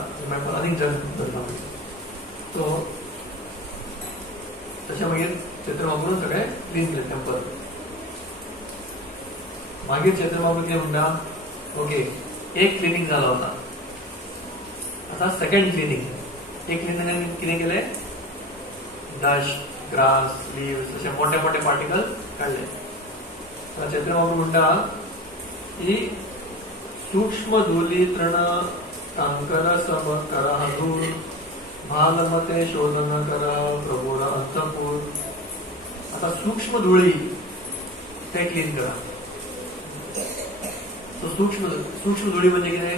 आनीक जंग करता. सो तशें मागीर चैत्र महाप्रभून सगळें क्लीन केलें टेम्पल. मागीर चैत्र महाप्रभू कितें म्हणटा, ओके एक क्लिनिंग जालो होता, आता सेकंड क्लिनिंग. एक क्लिनिंगान कितें केलें, डस्ट, ग्रास, लीव्स अशे मोठे मोठे पार्टिकल काडले. चैत्र महाप्रभू म्हणटा की सूक्ष्म धुली तृण कांकर सम करा धूळ भालमते शोधन करा प्रभूला अंतपूर. आता सूक्ष्म धुळी ते क्लीन करा. सूक्ष्म धुळी म्हणजे कितें,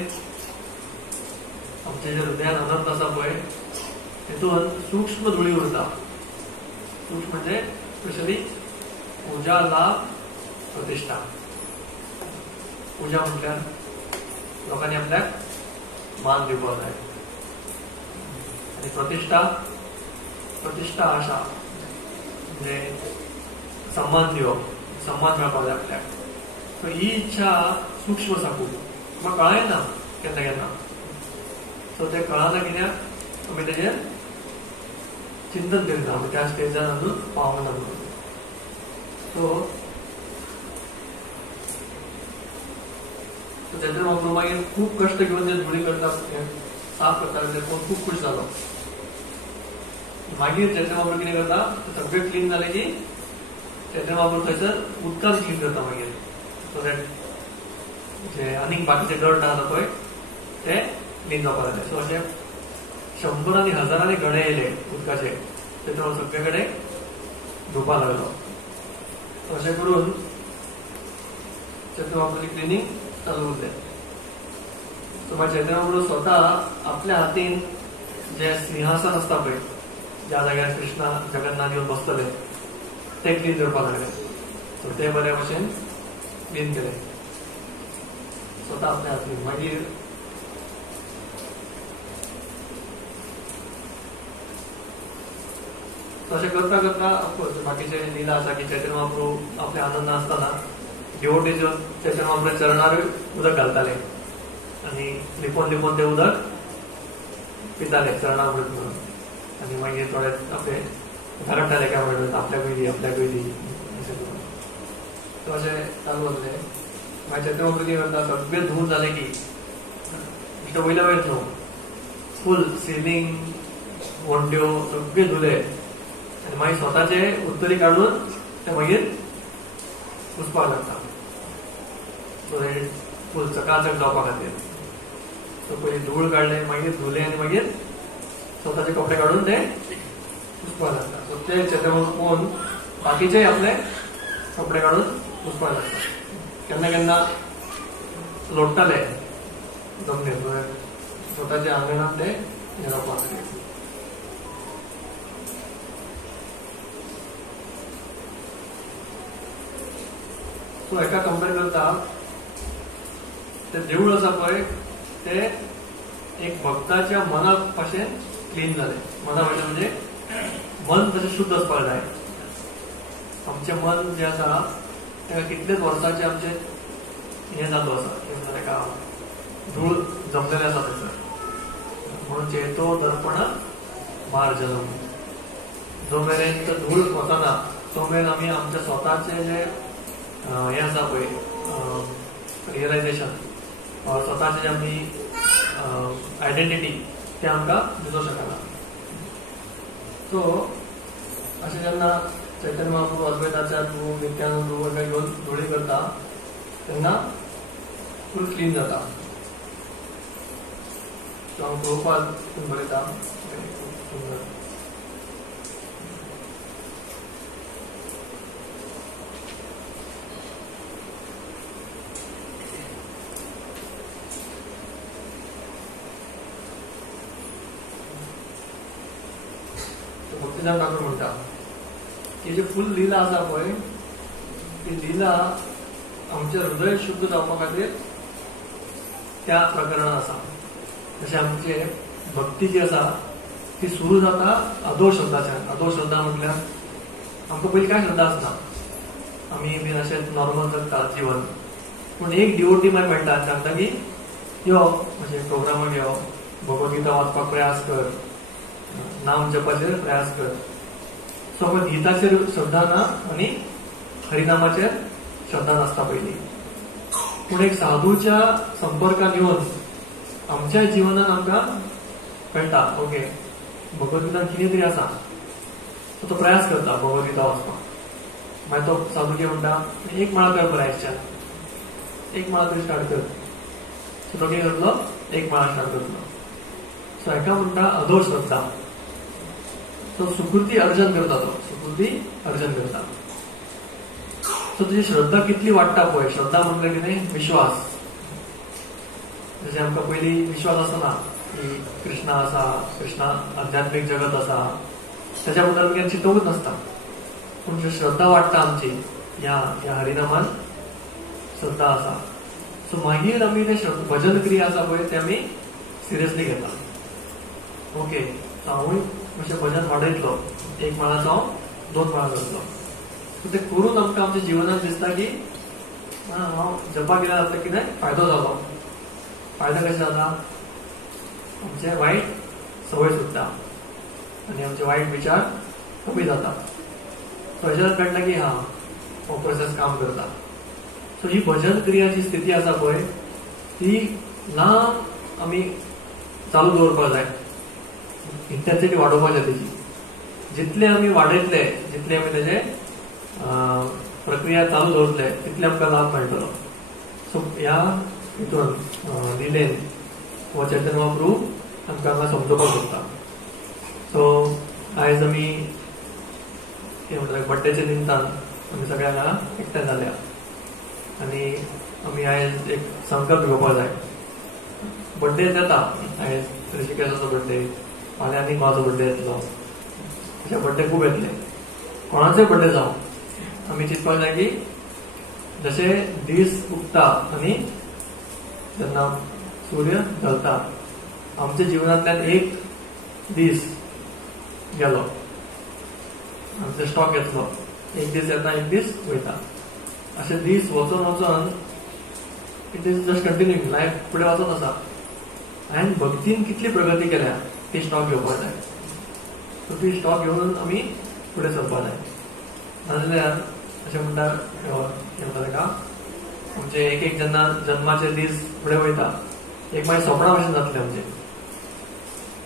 आमच्या जे हृदयात अनर्थ आसा पळय तेतून सूक्ष्म धुळी उरता. सूक्ष्म म्हणजे स्पेशली पूजा, लाभ, प्रतिष्ठा. पूजा म्हटल्यार लोकांनी आपल्याक मान दिवपाक जाय, आणि प्रतिष्ठा आशा म्हणजे सन्मान दिवप, सन्मान मेळपाक जाय आपल्याक. सो ही इच्छा सूक्ष्म साकून म्हाका कळायना केन्ना केन्ना. सो ते कळना कित्याक आमी तेजेर चिंतन करिना, आमी त्या स्टेजार अजून पावना म्हणून. सो चैत्र महाप्रभू मागीर खूप कश्ट घेवन जे धुळी करता, साफ करता, कोण खूप खूश जालो. मागीर चैत्र महाप्रभू कितें करता, सगळें क्लीन जालें की चैत्र महाप्रभू थंयसर उदकान क्लीन करता मागीर. सो दॅट जे आनीक बाकीचे डर्ट आसा पळय ते क्लीन जावपाक जाय. सो अशे 100 आनी 1000 गडे येयले उदकाचे, ते सगळे कडेन धुवपा लागलो. सो अशें करून चैत्र महाप्रभूची क्लिनींग चालू उरलें. सो मागीर चैत्र महाप्रभू स्वता आपल्या हातीन जे सिंहासन आसता पळय, ज्या जाग्यार कृष्णा जगन्नाथ येवन बसतले, ते क्लीन करपाक लागले. सो ते बरे भशेन क्लीन केले स्वता आपल्या हातीन. मागीर तशें करता करता ऑफकोर्स बाकीचे लिला आसा की चैत्र महाप्रभू आपल्या आनंद आसतना डिवोटीज चैत्र महाप्रभू चरणारूय उदक घालताले आनी लिपोवन लिपोवन ते उदक पिताले चरणामृत म्हणून. आनी मागीर थोडे आपले घरांतले काय म्हणटात आपल्याकूय दी आपल्याकूय दी अशें करून. सो अशें चालू जालें. मागीर चैत्र महाप्रभू कितें करता, सगळें धुवन जालें की बेश्टे वयल्या वयर न्हू, फूल सिलींग, वंड्यो सगळे धुले आनी मागीर स्वताचे उत्तरी काडून ते मागीर पुसपाक लागता. सो फूल चकाचक जावपा खातीर. सो पयलीं धूळ काडले, मागीर धुले आनी मागीर स्वताचे कपडे काडून ते पुसपाक लागता. सो ते चैत्र महाप्रभू पळोवन बाकीचे आपले कपडे काडून पुसपाक लागता. केन्ना केन्ना लोटताले जमनीर, स्वताच्या आंगणात ते हे जावपाक लागले. सो एका कंपेर करता ते देऊळ आसा पळय ते एक भक्ताच्या मना भाशेन क्लीन जाले. मना भाशेन म्हणजे मन तशें शुद्ध आसपाक जाय. आमचें मन जें आसा तेका कितलेच वर्सांचे आमचे हे जाल्लो आसा, तेका धूळ जमलेले आसा थंयसर. म्हणून चेतो दर्पण मार्जनम. जो मेरेन तो धूळ वचना तो मेरेन आमी आमच्या स्वताचे जे हे आसा पळय रियलायझेशन स्वतःची आमची आयडेंटिटी ते आमकां दिसूंक शकना. सो अशें जेन्ना चैतन्य महाप्रभू अद्वैताच्या थ्रू नित्यानंद थ्रू घेवन जोडी करता तेन्ना फूल क्लीन जाता. सो हांव प्रभुपाद बरयता सुंदर. भक्तिदान ठाकूर म्हणटा की जी फूल लीला आसा पळय ती लीला आमचे हृदय शुद्ध जावपा खातीर त्या प्रकरणात आसा. जशें आमचे भक्ती जी आसा ती सुरू जाता अधो शब्दाच्यान. अधो श्रद्धा म्हटल्यार आमकां पयलीं कांय श्रद्धा आसना, आमी बीन अशें नॉर्मल जगतात जीवन. पूण एक डिवोटी मागीर मेळटा सांगता की यो अशें प्रोग्रामाक यो, भगवद्गीता वाचपाक प्रयास कर, नाम जपाचेर प्रयास कर. सो आपण गीताचेर श्रद्धा ना आनी हरिनामाचेर श्रद्धा नासता पयली. पूण एक साधूच्या संपर्कात येवन आमच्या जिवनात आमकां कळटा ओके भगवद्गीतान कितें तरी आसा. सो तो प्रयास करता भगवद्गीता वाचपाक. मागीर तो साधू कितें म्हणटा एक माळा कर प्रयासच्या, एक माळा तरी स्टार्ट कर. सो तो कितें करतलो एक माळा स्टार्ट करतलो. सो हेका म्हणटा अधो श्रद्धा. तो सुकृती अर्जन करता, तो सुकृती अर्जन करता. सो तुजी श्रद्धा कितली वाडटा पळय. श्रद्धा म्हटल्यार कितें विश्वास. जशें आमकां पयलीं विश्वास आसना की कृष्णा आसा, कृष्णा आध्यात्मीक जगत आसा, त्याच्या बद्दल आमकां चिंतूंकच नासता. पूण जी श्रद्धा वाडटा आमची ह्या हरिनामान श्रद्धा आसा. सो मागीर आमी ते भजन क्रिया आसा पळय ते आमी सिरियसली घेता. ओके हांवूय अशें भजन वाडयतलो, एक माळाचो हांव 2 माळा करतलो. सो ते करून आमकां आमच्या जिवनात दिसता की हांव जपाक गेल्यार जाता कितें फायदो जालो. फायदो कशें जाता आमचे वायट संवय सुट्टा आनी आमचे वायट विचार कमी जाता. सो हेच्यात कळटा की हो प्रोसेस काम करता. सो ही भजन क्रियाची स्थिती आसा पळय ती लांब आमी चालू दवरपाक जाय. इंटेन्सिटी वाडोवपाचें तेजी. जितले आमी वाडयतले, जितले आमी तेजे प्रक्रिया चालू दवरतले तितले आमकां लाभ मेळटलो. सो ह्या हितून लिलेन हो चैतन्य महाप्रभू आमकां हांगा समजोवपाक सोदता. सो आयज आमी कितें म्हणटात बड्डेच्या निमतान आमी सगळ्यांक हांगा एकठांय जाल्या आनी आमी आयज एक संकल्प घेवपाक जाय. बड्डे येता आयज ऋषिकेशाचो बड्डे, फाल्यां आनी म्हाजो बड्डे येतलो, अशे बड्डे खूब येतले. कोणाचोय बड्डे जावं आमी चिंतपाक जाय की जशे दीस उगता आनी जेन्ना सूर्य ढलता आमच्या जिवनांतल्यान एक दीस गेलो, आमचो स्टॉक येतलो. एक दीस येता एक दीस वयता. अशे दीस वचून वचून it is just continuing. Life फुडें वचत आसा. हांवें भक्तीन कितली प्रगती केल्या ती स्टॉक घेवपाक जाय. सो ती स्टॉक घेवन आमी फुडें सरपाक जाय. नाजाल्यार अशें म्हणटा ताका आमचे एक जेन्ना जन्माचे दीस फुडें वयता एक मागीर सपना भशेन जातले आमचे.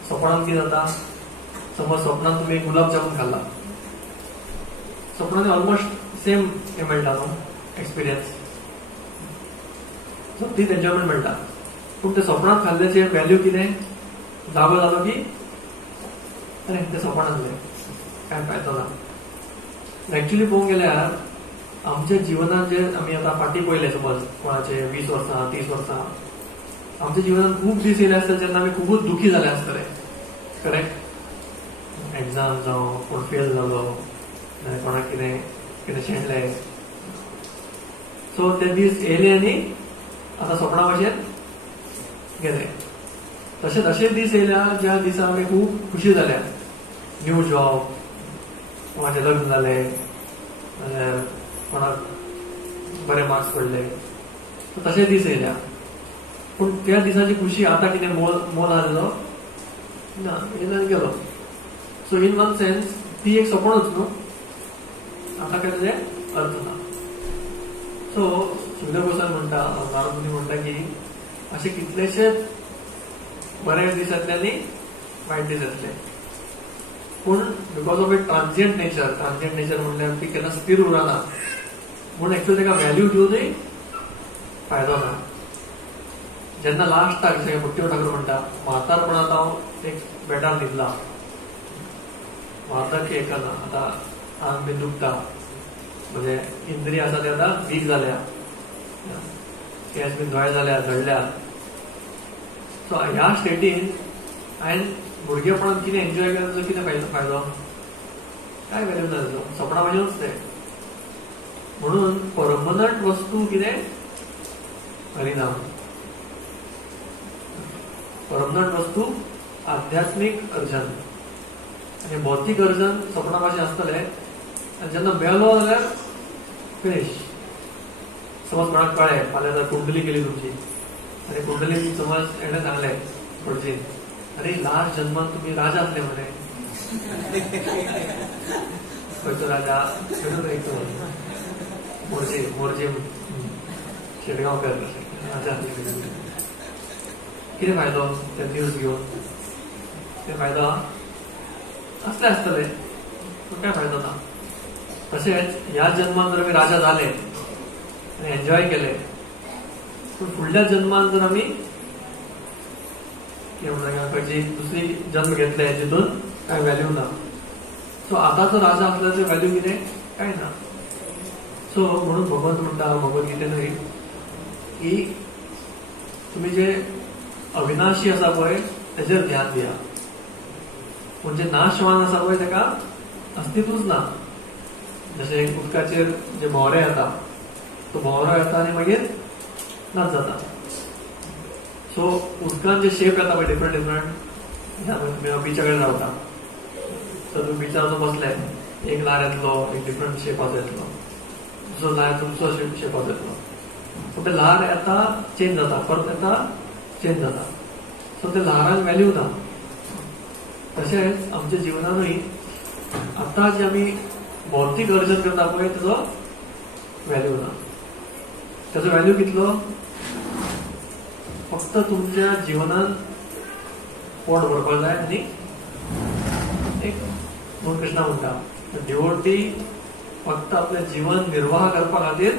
सपनान कितें जाता समज सपनान तुमी गुलाब जामून खाल्ला, सपनान ऑलमोस्ट सेम हें मेळटा न्हू एक्सपिरियन्स. सो तीच एन्जॉयमेंट मेळटा. पूण ते सपनात खाल्ल्याचे व्हॅल्यू कितें जागो जालो की अरे ते सपन आसलें कांय फायदो ना. एक्चुअली पळोवंक गेल्यार आमच्या जिवनात जे आमी आतां फाटीं पळयले समज कोणाचे 20 वर्सां 30 वर्सां आमच्या जिवनात खूब दीस येयले आसतले जेन्ना आमी खूबच दुखी जाले आसतले. करेक्ट. एक्झाम जावं कोण फेल जालो, कोणाक कितें कितें शेणलें. सो ते दीस येयले आनी आतां सपना भशेन गेले. तशेंच अशे दीस येयल्या ज्या दिसा आमी खूब खुशी जाल्या. न्यू जॉब, कोणाचें लग्न जालें, नाजाल्यार कोणाक बरे मार्क्स पडले. तशे दीस येयल्या. पूण त्या दिसाची खुशी आतां कितें मोल आसलो ना, येयलो गेलो. सो इन वन सेन्स ती एक सपनूच न्हू. आतां काय तेजे अर्थ ना. सो सुखदेव गोस्वामी म्हणटा, नारद मुनी म्हणटा की असे कितलेशेच बरे दीस येतले आनी वायट दीस येतले. पूण बिकॉज ऑफ ए ट्रान्झियंट नेचर म्हणल्यार ती केन्ना स्थिर उरना, म्हूण एक्चुअली ताका व्हॅल्यू दिवनूय फायदो ना. जेन्ना लास्टाक जशें मुट्ट्यो ठाकूर म्हणटा, म्हातारपणांत हांव एक बेटार न्हिदला, म्हातारकी येना, आतां आंग बी दुखता, म्हणजे इंद्रिय आसा ते आतां वीक जाल्या, केस बी दोळे जाल्या, झडल्या. सो ह्या स्टेटीन हांवें भुरगेपणांत कितें एन्जॉय केलें ताचो कितें फायदो? काय व्हॅल्यू ना ताचो, सपना भशेनूच तें. म्हणून परमनंट वस्तू कितें? हरिनाम. परमनंट वस्तू आध्यात्मीक अर्जन. आनी भौतीक अर्जन सपना भाशेन आसतलें, आनी जेन्ना मेलो जाल्यार फिनिश. समज कोणाक कळ्ळें फाल्यां जर कुंडली केली तुमची, आनी कुंडलीन समज एणें सांगलें पणजीन, अरे लास्ट जन्मांत तुमी राजा आसले मरे. खंयचो राजा? मोरजे शेटगांवकर राजा आसले. कितें फायदो ते न्यूज घेवन? कितें फायदो असले आसतलें, पूण काय फायदो ना. तशेंच ह्या जन्मांत जर आमी राजा जाले आनी एन्जॉय केले, पूण फुडल्या जन्मांत जर आमी खंयची दुसरी जन्म घेतले जितून काय व्हॅल्यू ना. सो आतांचो राजा आसल्याचो व्हॅल्यू कितें? काय ना. सो म्हणून भगवंत म्हणटा भगवद्गीतेनूय की तुमी जे अविनाशी आसा पळय तेजेर ध्यान दिया, पूण जे नाशवान आसा पळय ताका अस्तित्वच ना. जशें उदकाचेर जे भोवरे येता, तो भोवरो येता आनी मागीर नाच जाता. सो उदकान जे शेप येता पळय डिफरंट तुमी बिचा कडेन रावता, सो तुमी बिचार बसले, एक ल्हार येतलो, एक डिफरंट शेपाचो येतलो, दुसरो ल्हार तुमचो शेपाचो येतलो. सो ते ल्हार येता चेंज जाता, परत येता चेंज जाता. सो ते ल्हारांक व्हॅल्यू ना. तशेंच आमच्या जिवनानूय आतां जे आमी भौतीक अर्जन करता पळय ताचो व्हॅल्यू ना. ताचो व्हॅल्यू कितलो? फक्त तुमच्या जिवनान पोट भरपाक जाय आनी एक म्हणून कृष्णा म्हणटा डिवोटी फक्त आपलें जीवन निर्वाह करपा खातीर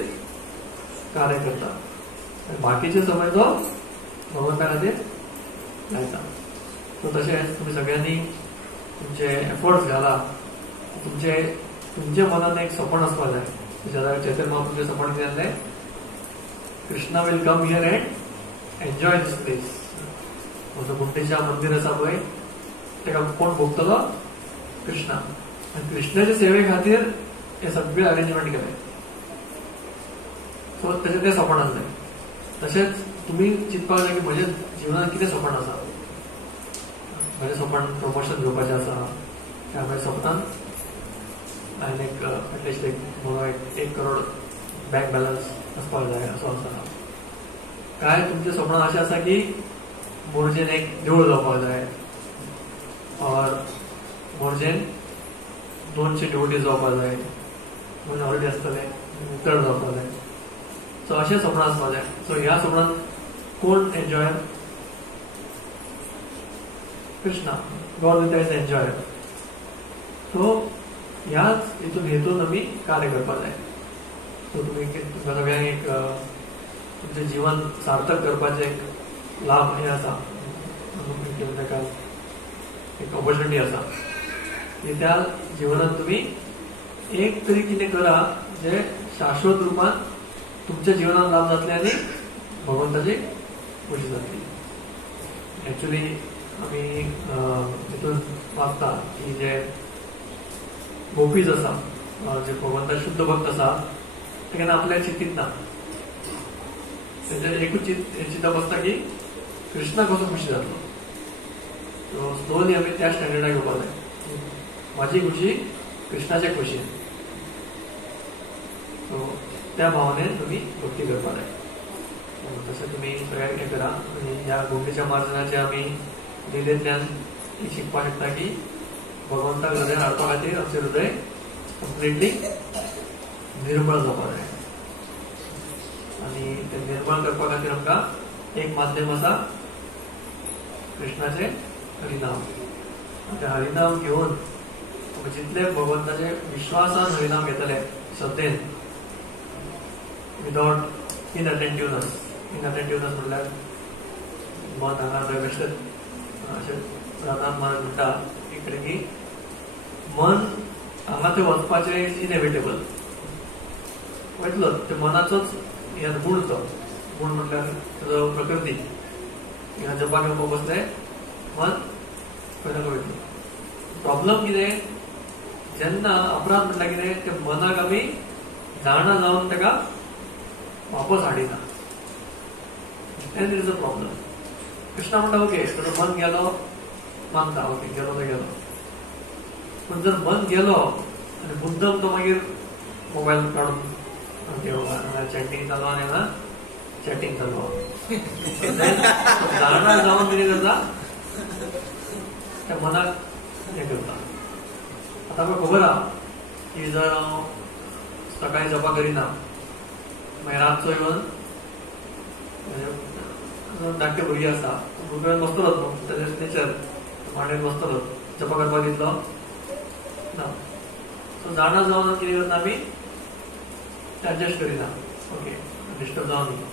कार्य करता, बाकीचे समय तो भगवंता खातीर लायता. सो तशेंच तुमी सगळ्यांनी तुमचे एफर्ट्स घाला. तुमच्या मनान एक सपन आसपाक जाय. चैतन्य महाप्रभूचें सपन कितें जालें? Krishna will come here and enjoy this place. म्हजो गुंडेच्या मंदिर आसा पळय ताका कोण भोगतलो? कृष्णा. आनी कृष्णाचे सेवे खातीर हे सगळे अरेंजमेंट केले. सो तेजें तें सपन आसलें. तशेंच तुमी चिंतपाक जाय की म्हज्या जिवनांत कितें सपन आसा. म्हजें सपन प्रमोशन घेवपाचें आसा, त्या म्हज्या सपनान हांवें एक एटलिस्ट एक करोड बँक बॅलन्स आसपाक जाय असो आसा. काय तुमचें सपन अशें आसा की मोरजेन एक देवूळ जावपाक जाय, और मोरजेन 200 डिवोटीज जावपाक जाय, म्हणून ऑलरेडी आसतले चड जावपाक जाय. सो अशें सपन आसपाक जाय. सो ह्या सपनान कोण enjoyer? Krishna. God is enjoyer. So ह्याच हेतून आमी कार्य करपाक जाय. सो तुमकां सगळ्यांक एक तुमचें जीवन सार्थक करपाचें एक लाभ हे आसा, ताका एक ऑपॉर्च्युनिटी आसा की त्या जिवनांत तुमी एक तरी कितें करा जे शाश्वत रुपान तुमच्या जिवनात लाभ जातले आनी भगवंताची खुशी जातली. एक्चुअली आमी हितून वाचता की जे गोपीज आसा, जे भगवंता शुद्ध भक्त आसा, ते केन्ना आपल्याक चिंतीत ना. तेजे एकूच चिंतप आसता की कृष्णा कसो खुशी जातलो. सो स्लोली आमी त्या स्टँडर्डाक येवपाक जाय. म्हाजी खुशी कृष्णाचे खुशी. सो त्या भावनेन तुमी भक्ती करपाक जाय. तशें तुमी सगळ्यांक हें करा. आनी ह्या गोंडीच्या मार्जनाचे आमी लिलेंतल्यान शिकपाक शकता की भगवंताक हृदय हाडपा खातीर आमचें हृदय कंप्लिटली निर्मळ जावपाक जाय. आनी तें निर्मळ करपा खातीर आमकां एक माध्यम असा कृष्णाचे हरिनाम. ते हरिनाम घेऊन जितले भगवंताचे विश्वासान हरिनाम घेतले श्रद्धेन, विदाउट इनअटेंटिव्हनेस म्हटल्यार मन हांगा थंय कशें अशें रानात मन म्हणटा इकडे की मन हांगा थंय वचपाचें इज इनएविटेबल वयतलो. ते मनाचोच गुण तो गुण म्हटल्यार ताजो प्रकृती. जपाक येवपाक बसले मन खंय ना खंय वयतलो. प्रॉब्लम कितें, जेन्ना अपराध म्हटल्यार कितें, ते मनाक आमी जाणा जावन ताका वापस हाडिना. End is a problem. Krishna म्हणटा ओके तुजो मन गेलो मानता, ओके गेलो तो गेलो. पण जर मन गेलो आनी मुद्दम तो मागीर मोबायल काडून चॅटिंग चालू आनी हांगा चॅटिंग चालू जाणा जावन कितें करता, त्या मनाक हें करता. आतां आमकां खबर आहा की जर हांव सकाळी जपा करिना मागीर रातचो येवन धाकटे भुरगीं आसा भुरग्यान बसतलोच न्हू, तेजें नेचर मांडेर बसतलो, जपा करपाक दितलो ना. सो जाणा जावन कितें करता आमी एडजस्ट करिना, ओके डिस्टर्ब जावन न्ही.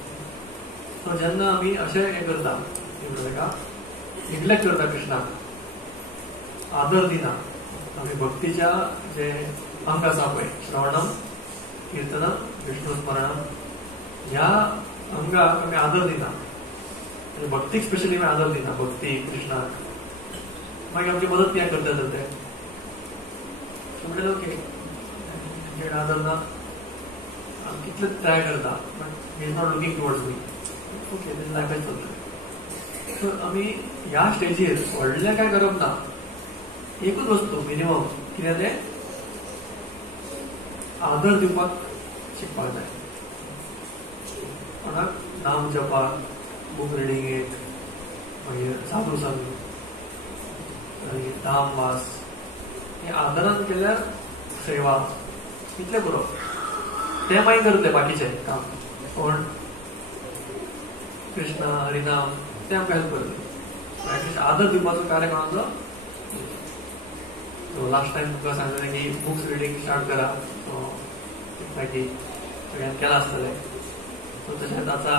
सो जेन्ना आमी अशें हें करता ताका निग्लेक्ट करता कृष्णाक, आदर दिना, आमी भक्तीच्या जे अंग आसा पळय श्रवणम कीर्तनम विष्णू स्मरणम ह्या अंगाक आमी आदर दिना, भक्तीक स्पेशली आमी आदर दिना, भक्ती कृष्णाक. मागीर आमची मदत कित्याक करता तर ते म्हणटा ओके आदर ना कितले ट्राय करता but he is not looking towards me, okay तेज लायफान चलता. सो आमी ह्या स्टेजीर व्हडलें काय करप ना, एकूच वस्तू मिनिमम कितें तें आदर दिवपाक शिकपाक जाय. कोणाक नाम जपाक, बूक रिडिंगेक, मागीर साधू संग, मागीर धाम वास, हे आदरान केल्यार सेवा इतलें पुरो. ते मागीर करतले बाकीचे काम कोण कृष्णा हरिनाम ते आमकां हेल्प करतले. एटलिस्ट आदर दिवपाचो कार्य कोणाचो. लास्ट टायम तुमकां सांगलें की बुक्स रिडींग स्टार्ट करा, मागीर सगळ्यांनी केलां आसतलें. सो तशेंच आतां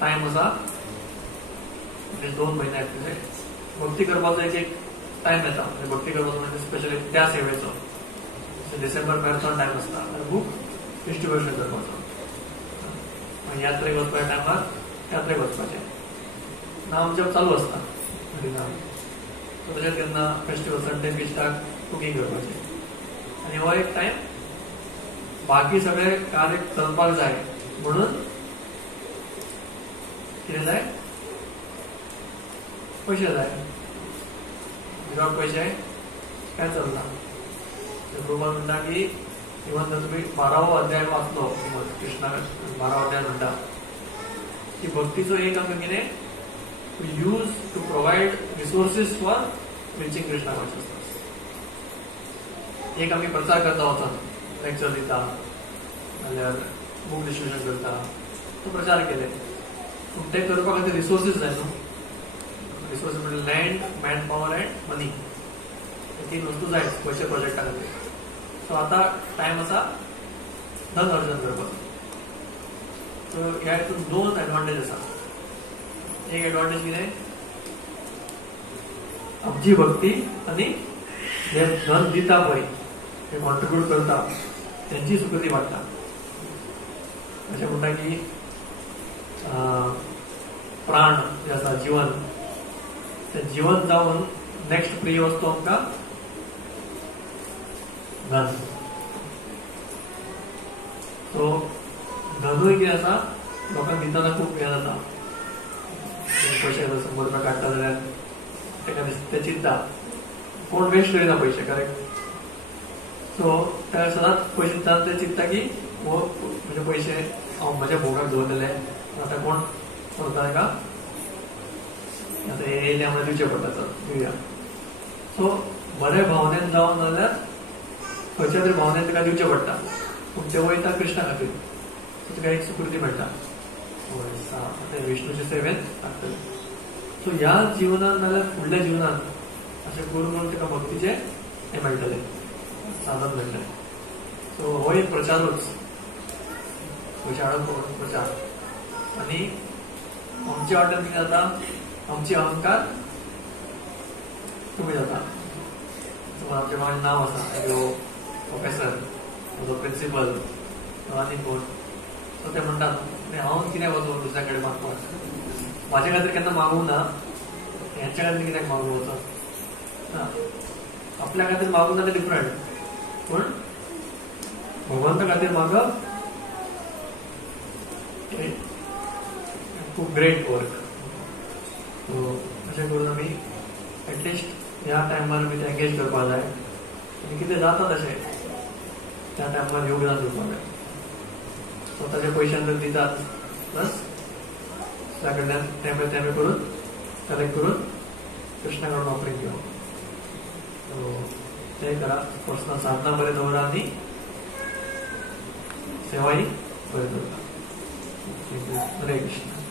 टायम आसा म्हणजे 2 म्हयने भक्ती करपाचो एक टायम येता. भक्ती करपाचो म्हणजे स्पेशली त्या सेवेचो डिसेंबर मॅरेथॉन टायम आसता, बूक डिस्ट्रिब्युशन करपाचो. यात्रेक वचपाच्या टायमार यात्रेक वचपाचें, नाम जप चालू आसता हरिनाम. तशेंच केन्ना फेस्टिवल संडे फिस्टाक कुकींग करपाचें. आनी हो एक टायम बाकी सगळे कार्य चलपाक जाय म्हणून कितें जाय, पयशे जाय. विदाउट पयशे काय चलना. प्रभुपाद म्हणटा की इवन जर तुम्ही 12वो अध्याय वाचलो कृष्णा 12वो अध्याय म्हणटा की भक्तीचो एक अंग कितें, to use to provide resources for reaching Krishna consciousness. एक आमी प्रचार करता वचोन लेक्चर दिता नाल्यार बूक डिस्ट्रिब्युशन करता, तो प्रचार केले. पूण ते करपा खातीर रिसोर्सीस जाय न्हू. रिसोर्सीस म्हणजे लँड, मॅन पॉवर एंड मनी, हे 3 वस्तू जाय पयशे प्रोजेक्टा खातीर. सो आता टायम आसा धन अर्जन करपाचो. सो ह्या हितून 2 एडवांटेज आसा. एक एडवांटेज कितें, आमची भक्ती आनी जे धन दिता पळय जे कॉन्ट्रिब्यूट करता त्यांची सुकृती वाडटा. अशें म्हणटा की प्राण जे आसा जीवन, ते जीवन जावन नेक्स्ट प्रिय वस्तू आमकां धन. सो धनूय कितें आसा लोकांक दितना खूब हें जाता. पयशे 100 रुपया काडटा जाल्यार तेका ते चिंतता कोण वेस्ट करिना पयशे, करेक्ट. सो त्या सदांच पयशे दितना ते चिंतता की हो म्हणजे पयशे हांव म्हज्या भोगाक दवरलेले, आतां कोण करता ताका आतां येयले आमकां दिवचे पडटा, चल दिवया. सो बरे भावनेन जावन जाल्यार खंयच्या तरी भावनेन ताका दिवचे पडटा, पूण ते वयता कृष्णा खातीर. सो तुका एक सुकृती मेळटा. ते विष्णूचे सेवेन लागतले. सो ह्या जीवनात नाल्यार फुडल्या जीवनात अशें करून करून तुका भक्तीचे हे मेळटले, साधन मेळटले. सो हो एक प्रचारूच, विशाळो प्रचार. आणि आमच्या वाटेन कितें जाता, आमची अहंकार कमी जाता. आमचे माझे नाव आसा, प्रोफेसर, म्हजो प्रिंसिपल आनी कोण, सो ते म्हणटात हांव कित्याक वचून दुसऱ्या कडेन मागपाक, म्हाजे खातीर केन्ना मागूंक ना, हेंच्या खातीर कित्याक मागूंक वचप. आपल्या खातीर मागूंक ना ते डिफरंट, पूण भगवंता खातीर मागप खूब ग्रेट वर्क. सो अशें करून आमी एटलिस्ट ह्या टायमार आमी ते एंगेज करपाक जाय. आनी कितें जाता तशें त्या टायमार योगदान दिवपाक जाय. स्वताच्या पयशान जर दितात प्लस त्या कडल्यान तें करून कलेक्ट करून कृष्णा कडून ऑफरींग घेवप. सो तें करा, पर्सनल साधना बरें दवरा आनी सेवाय बरें दवरा. हरे कृष्ण.